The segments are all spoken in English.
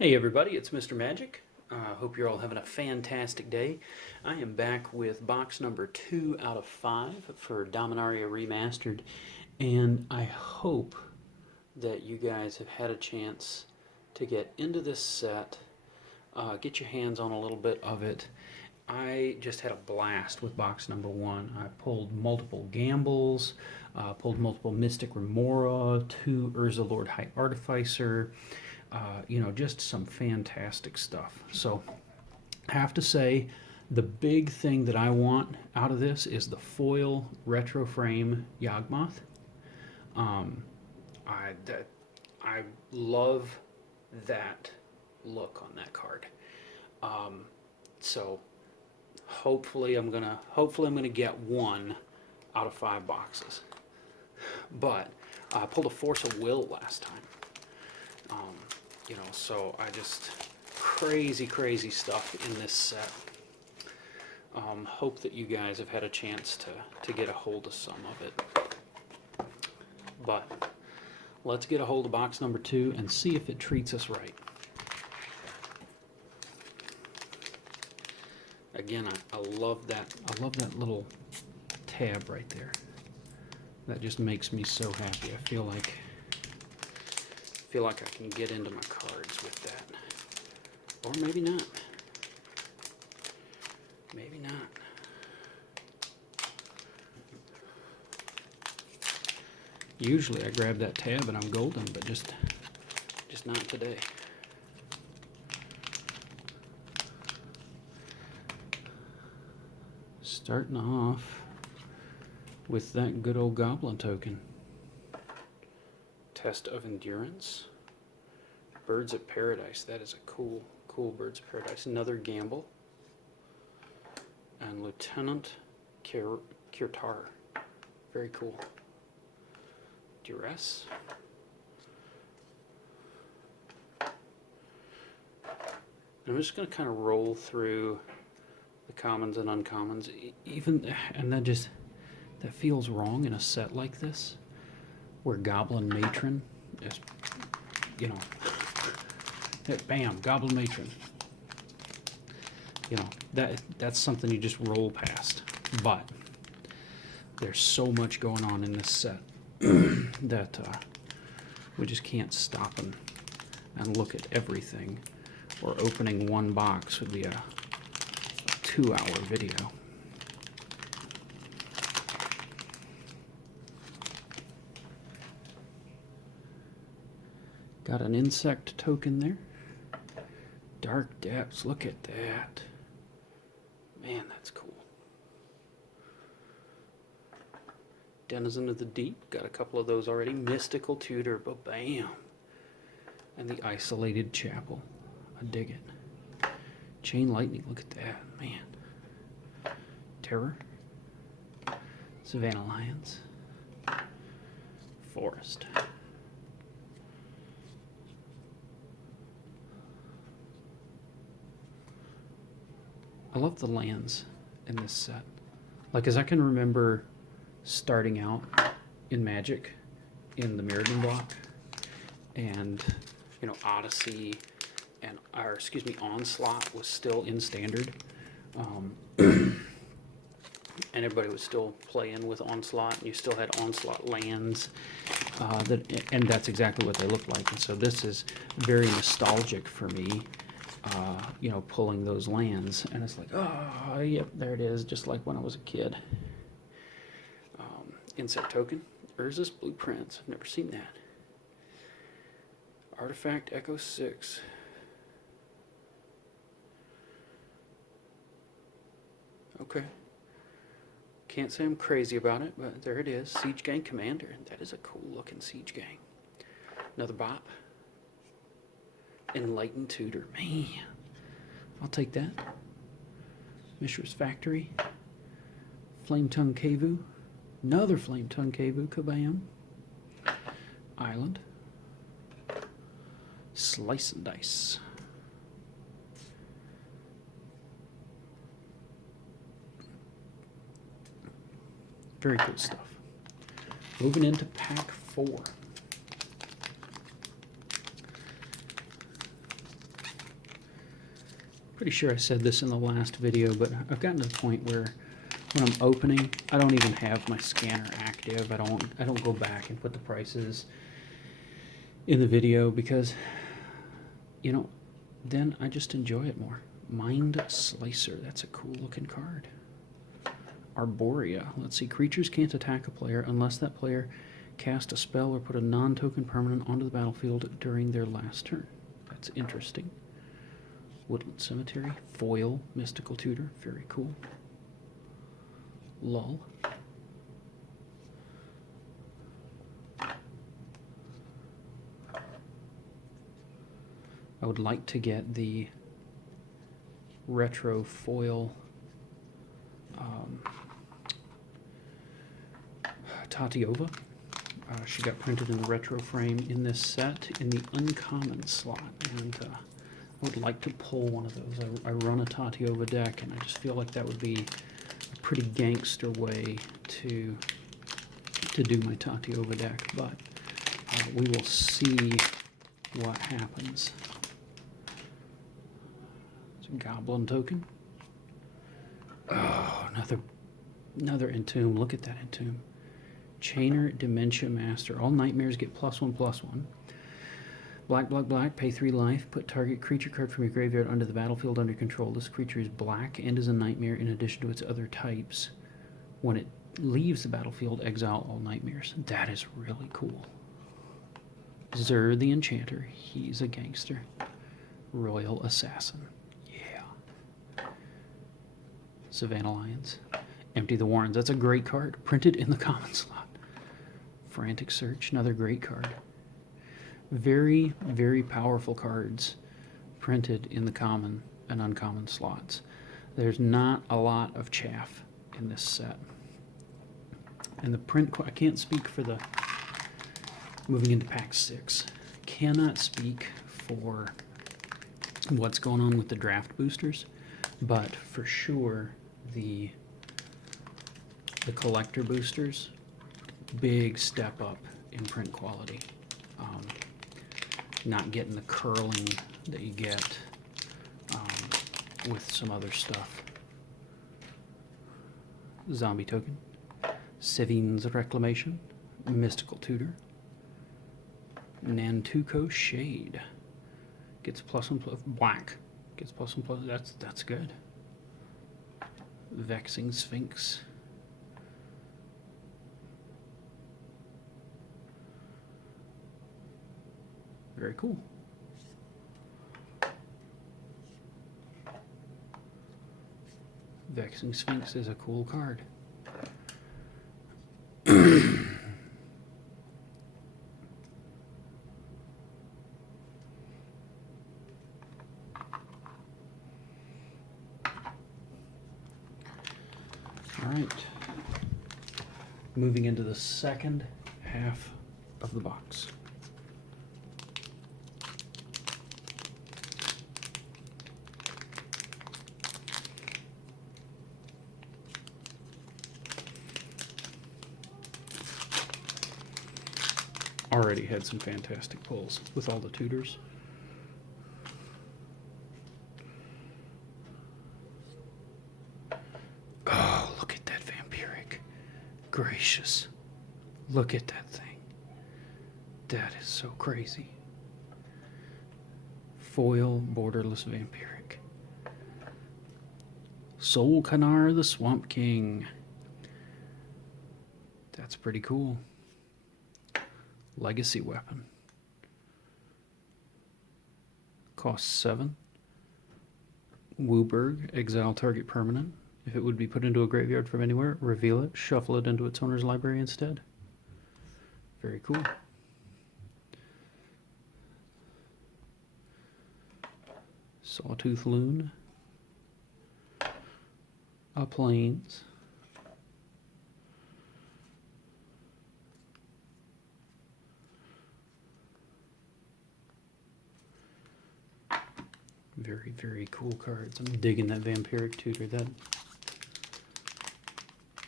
Hey everybody, it's Mr. Magic. Hope you're all having a fantastic day. I am back with box number 2 out of 5 for Dominaria Remastered, and I hope that you guys have had a chance to get into this set, get your hands on a little bit of it. I just had a blast with box number 1. I pulled multiple Gambles, pulled multiple Mystic Remora, 2 Urza Lord High Artificer, just some fantastic stuff. So I have to say, the big thing that I want out of this is the foil retro frame Yawgmoth. I love that look on that card. So hopefully I'm gonna get 1 out of 5 boxes. But I pulled a Force of Will last time. So I just crazy stuff in this set. Hope that you guys have had a chance to get a hold of some of it. But let's get a hold of box number 2 and see if it treats us right. Again, I love that. I love that little tab right there. That just makes me so happy. I feel like I can get into my cards with that. Or maybe not. Maybe not. Usually I grab that tab and I'm golden, but just not today. Starting off with that good old goblin token. Test of Endurance. Birds of Paradise. That is a cool Birds of Paradise. Another Gamble. And Lieutenant Kirtar. Very cool. Duress. I'm just going to kind of roll through the commons and uncommons. And that feels wrong in a set like this, where Goblin Matron is, bam, Goblin Matron. That's something you just roll past. But there's so much going on in this set that we just can't stop and look at everything, or opening one box would be a 2-hour video. Got an insect token there. Dark Depths, look at that. Man, that's cool. Denizen of the Deep, got a couple of those already. Mystical Tutor, but bam. And the Isolated Chapel, I dig it. Chain Lightning, look at that, man. Terror. Savannah Lions. Forest. I love the lands in this set. Like, as I can remember starting out in Magic in the Mirrodin block, and Odyssey and Onslaught was still in Standard, and everybody was still playing with Onslaught, and you still had Onslaught lands, and that's exactly what they look like. And so this is very nostalgic for me. Pulling those lands, and it's like, oh, yep, there it is, just like when I was a kid. Insect token, Urza's Blueprints, I've never seen that. Artifact Echo 6. Okay. Can't say I'm crazy about it, but there it is. Siege Gang Commander. That is a cool looking Siege Gang. Another Bop. Enlightened Tutor. Man, I'll take that. Mishra's Factory. Flame Tongue Kevu. Another Flame Tongue Kevu. Kabam. Island. Slice and Dice. Very cool stuff. Moving into pack 4. Pretty sure I said this in the last video, but I've gotten to the point where when I'm opening, I don't even have my scanner active. I don't go back and put the prices in the video because, you know, then I just enjoy it more. Mind Slicer, that's a cool looking card. Arborea, let's see, creatures can't attack a player unless that player cast a spell or put a non-token permanent onto the battlefield during their last turn. That's interesting. Woodland Cemetery, foil Mystical Tutor, very cool. Lull. I would like to get the retro foil Tatiova. She got printed in the retro frame in this set in the uncommon slot, and I would like to pull one of those. I run a Tatiova deck, and I just feel like that would be a pretty gangster way to do my Tatiova deck, but we will see what happens. It's a Goblin token. Oh, another Entomb. Look at that Entomb. Chainer Dementia Master. All nightmares get +1/+1. Black, black, black. Pay 3 life. Put target creature card from your graveyard onto the battlefield under control. This creature is black and is a nightmare in addition to its other types. When it leaves the battlefield, exile all nightmares. That is really cool. Zur the Enchanter. He's a gangster. Royal Assassin. Yeah. Savannah Lions. Empty the Warrens. That's a great card. Printed in the common slot. Frantic Search. Another great card. Very, very powerful cards printed in the common and uncommon slots. There's not a lot of chaff in this set. And the print, I can't speak for the, moving into pack 6, cannot speak for what's going on with the draft boosters, but for sure the collector boosters, big step up in print quality. Not getting the curling that you get with some other stuff. Zombie token. Sivin's Reclamation. Mystical Tutor. Nantuko Shade. Gets +1/+. Black. Gets +1/+. That's good. Vexing Sphinx. Very cool. Vexing Sphinx is a cool card. All right. Moving into the second half of the box. Already had some fantastic pulls with all the tutors. Oh, look at that vampiric. Gracious. Look at that thing. That is so crazy. Foil borderless vampiric. Solkanar the Swamp King. That's pretty cool. Legacy weapon. Costs 7. Wooburg, exile target permanent. If it would be put into a graveyard from anywhere, reveal it, shuffle it into its owner's library instead. Very cool. Sawtooth Loon. Plains. Very, very cool cards. I'm digging that Vampiric Tutor.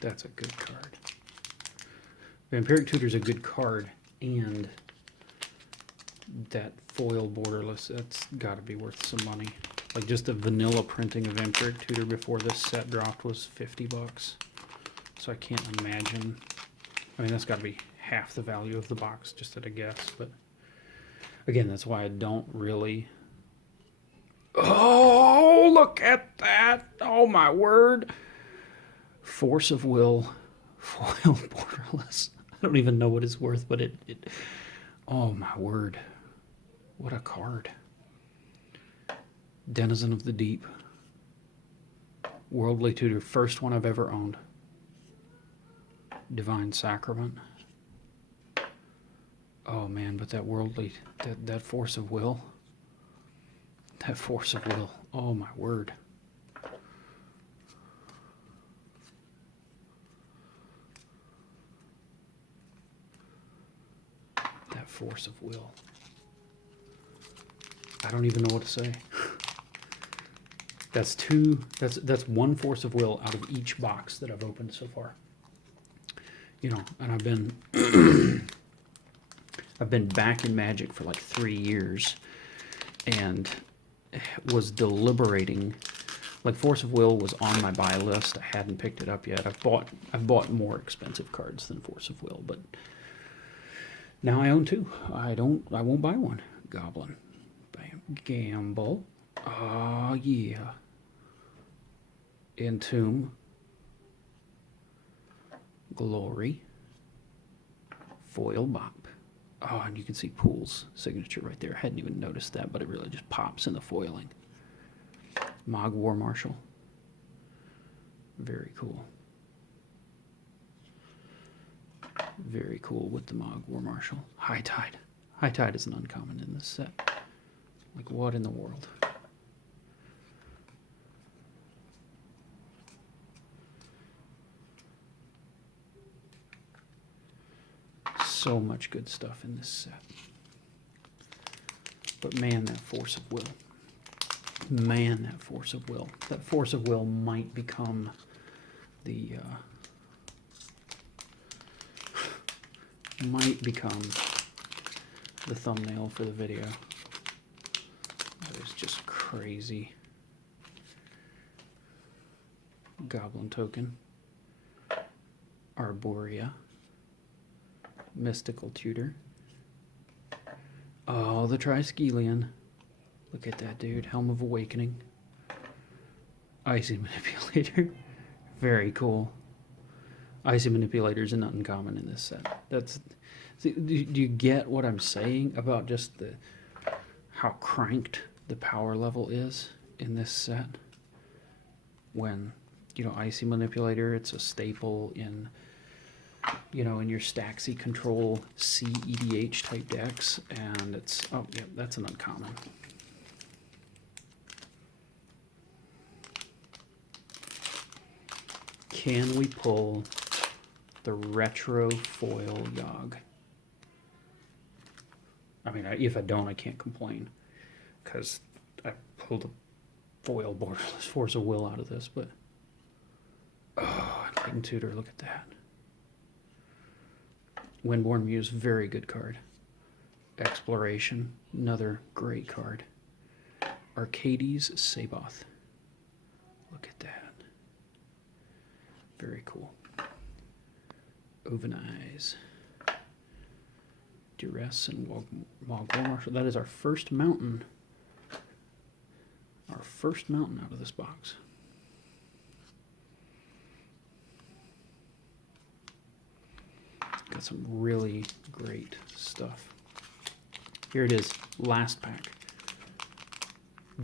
That's a good card. Vampiric Tutor's a good card, and that foil borderless, that's got to be worth some money. Like just a vanilla printing of Vampiric Tutor before this set dropped was $50. So I can't imagine. I mean, that's got to be half the value of the box, just at a guess. But again, that's why I don't really. Oh, look at that! Oh my word! Force of Will, foil borderless. I don't even know what it's worth, but it. Oh my word! What a card! Denizen of the Deep. Worldly Tutor, first one I've ever owned. Divine Sacrament. Oh man, but that worldly, that Force of Will. That Force of Will. Oh my word. That Force of Will. I don't even know what to say. That's that's one Force of Will out of each box that I've opened so far. You know, and I've been back in Magic for like 3 years, and was deliberating. Like Force of Will was on my buy list. I hadn't picked it up yet. I've bought more expensive cards than Force of Will, but now I own 2. I won't buy one. Goblin. Bam. Gamble. Oh yeah. Entomb. Glory. Foil Bop. Oh, and you can see Pool's signature right there. I hadn't even noticed that, but it really just pops in the foiling. Mog War Marshal. Very cool. Very cool with the Mog War Marshal. High Tide. High Tide is an uncommon in this set. Like, what in the world? So much good stuff in this set. But man, that Force of Will. Man, that Force of Will. That Force of Will might become the thumbnail for the video. That is just crazy. Goblin Token. Arborea. Mystical Tutor. Oh, the Triskelion. Look at that, dude. Helm of Awakening. Icy Manipulator. Very cool. Icy Manipulator is an uncommon in this set. Do you get what I'm saying about just how cranked the power level is in this set? When, you know, Icy Manipulator, it's a staple in, you know, in your Staxy Control CEDH type decks, and it's, oh yeah, that's an uncommon. Can we pull the retro foil Yogg? I mean, if I don't, I can't complain, because I pulled a foil borderless Force of Will out of this, but oh, Enlightened Tutor, look at that. Windborn Muse, very good card. Exploration, another great card. Arcades Saboth. Look at that. Very cool. Ovenize. Duress and Mog War Marshal. That is our first mountain. Our first mountain out of this box. Got some really great stuff. Here it is, last pack.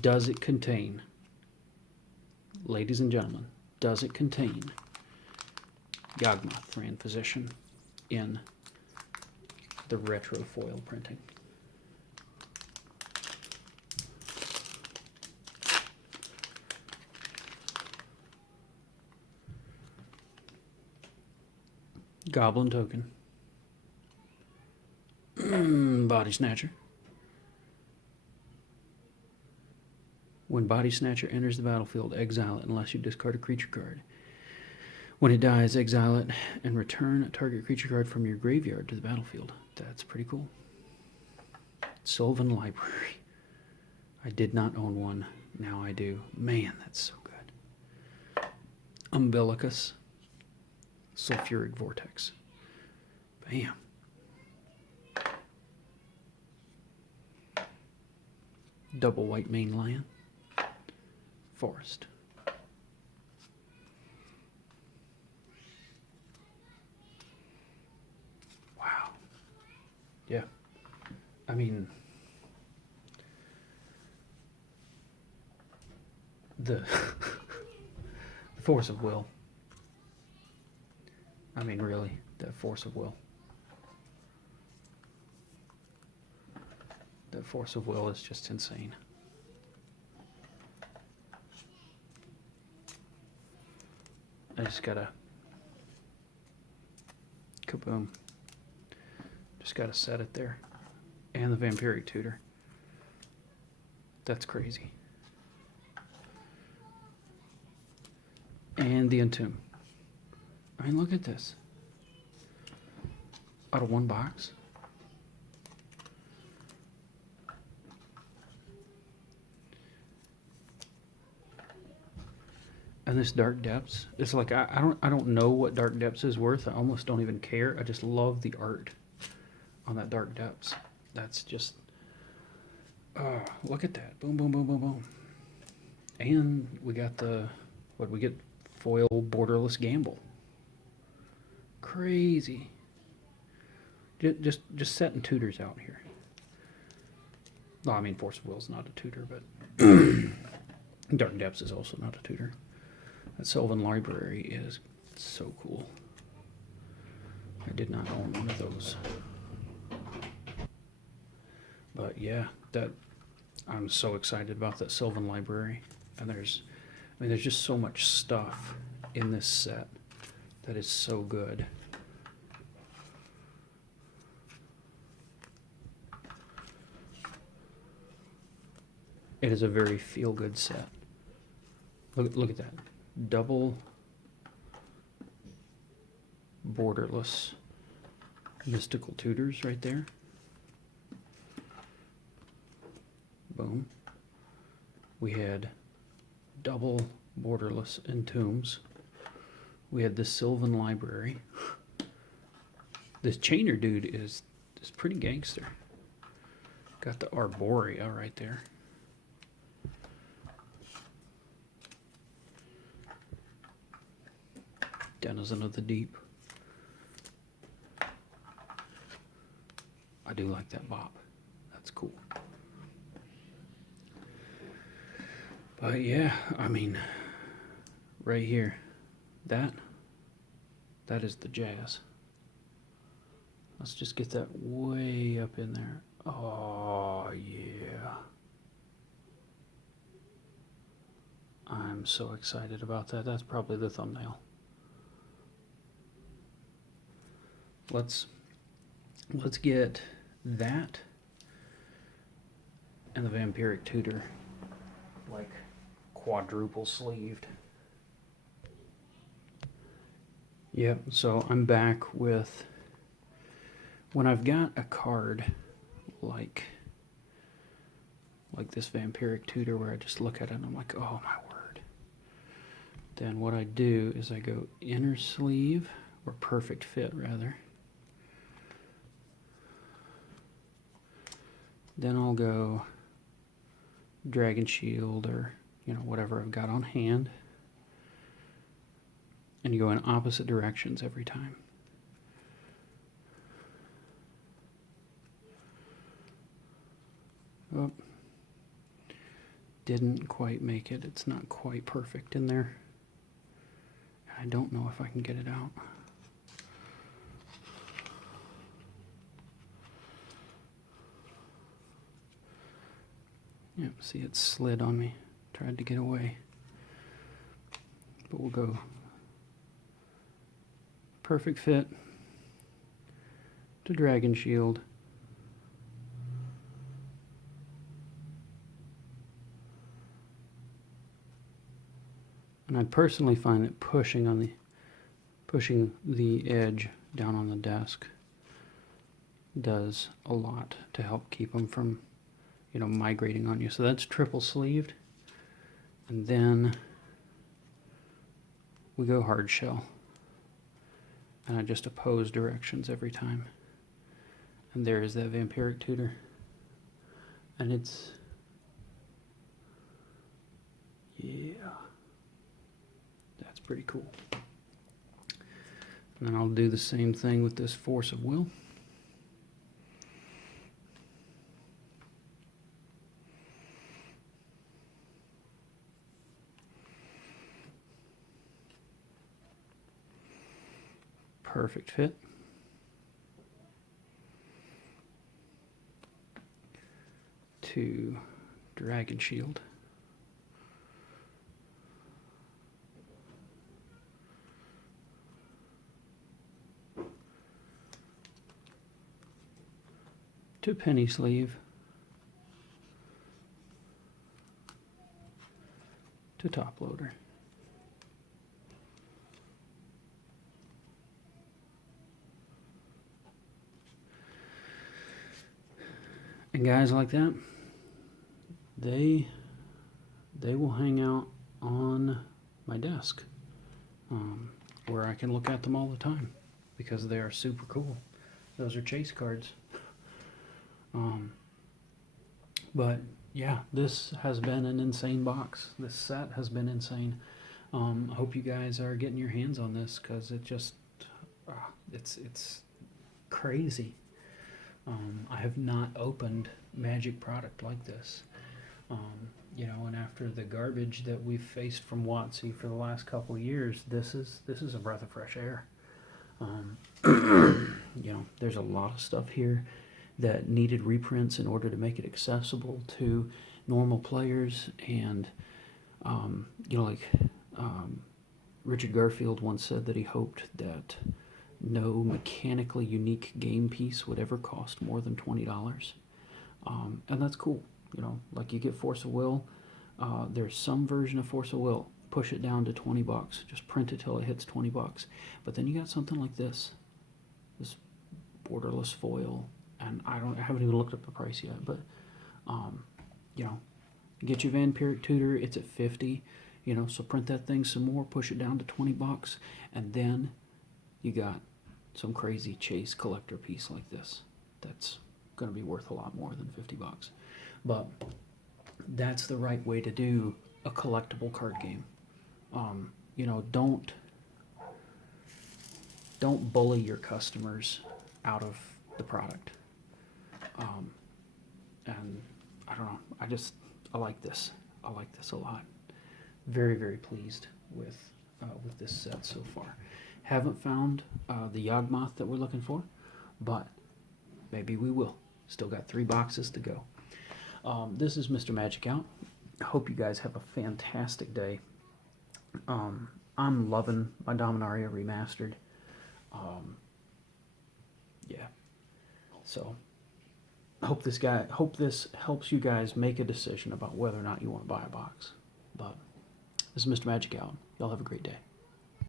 Does it contain, ladies and gentlemen, does it contain Yawgmoth, Thran Physician in the retro foil printing? Goblin Token. Body Snatcher. When Body Snatcher enters the battlefield, exile it unless you discard a creature card. When it dies, exile it and return a target creature card from your graveyard to the battlefield. That's pretty cool. Sylvan Library. I did not own one Now I do. Man, that's so good. Umbilicus. Sulfuric Vortex. Bam. Double White Mainland. Forest. Wow. Yeah. I mean, the force of will. I mean, really, that force of will. That force of will is just insane. I just gotta kaboom. Just gotta set it there. And the Vampiric Tutor. That's crazy. And the Entomb. I mean, look at this. Out of one box. And this Dark Depths, it's like I don't know what Dark Depths is worth. I almost don't even care. I just love the art on that Dark Depths. That's just look at that. Boom, boom, boom, boom, boom. And we got the what we get, foil borderless gamble. Crazy. Just setting tutors out here. Well, I mean, Force of Will's not a tutor, but Dark Depths is also not a tutor. That Sylvan Library is so cool. I did not own one of those. But yeah, I'm so excited about that Sylvan Library. And there's just so much stuff in this set that is so good. It is a very feel-good set. Look at that. Double borderless mystical tutors right there. Boom. We had double borderless entombs. We had the Sylvan Library. This Chainer dude is pretty gangster. Got the Arborea right there. Denizen of the Deep. I do like that bop. That's cool. But yeah, I mean, right here, that is the jazz. Let's just get that way up in there. Oh yeah. I'm so excited about that. That's probably the thumbnail. Let's get that and the Vampiric Tutor like quadruple sleeved. Yep, so I'm back with, when I've got a card like this Vampiric Tutor where I just look at it and I'm like, oh my word. Then what I do is I go inner sleeve, or perfect fit rather. Then I'll go Dragon Shield, or whatever I've got on hand. And you go in opposite directions every time. Oh, didn't quite make it. It's not quite perfect in there. I don't know if I can get it out. Yep, see, it slid on me. Tried to get away. But we'll go perfect fit to Dragon Shield. And I personally find that pushing the edge down on the desk does a lot to help keep them from migrating on you. So that's triple sleeved. And then we go hard shell. And I just oppose directions every time. And there is that vampiric tutor. And it's, yeah, that's pretty cool. And then I'll do the same thing with this force of will. Perfect fit. To Dragon Shield. To Penny Sleeve. To Top Loader. And guys like that, they will hang out on my desk where I can look at them all the time because they are super cool. Those are chase cards. But yeah, this has been an insane box. This set has been insane. I hope you guys are getting your hands on this because it just it's crazy. I have not opened Magic product like this. You know, and after the garbage that we've faced from WotC for the last couple of years, this is a breath of fresh air. You know, there's a lot of stuff here that needed reprints in order to make it accessible to normal players, and you know, like Richard Garfield once said that he hoped that no mechanically unique game piece would ever cost more than $20. And that's cool. You know, like you get Force of Will. There's some version of Force of Will. Push it down to $20. Just print it till it hits $20. But then you got something like this borderless foil, and I haven't even looked up the price yet. But you know, get your vampiric tutor. It's at $50. You know, so print that thing some more. Push it down to $20, and then you got some crazy chase collector piece like this. That's going to be worth a lot more than $50. But that's the right way to do a collectible card game. You know, don't bully your customers out of the product. And I don't know, I like this. I like this a lot. Very, very pleased with this set so far. Haven't found the Yawgmoth that we're looking for, but maybe we will. Still got 3 boxes to go. This is Mr. Magic out. I hope you guys have a fantastic day. I'm loving my Dominaria Remastered. Yeah. So hope this helps you guys make a decision about whether or not you want to buy a box. But this is Mr. Magic out. Y'all have a great day.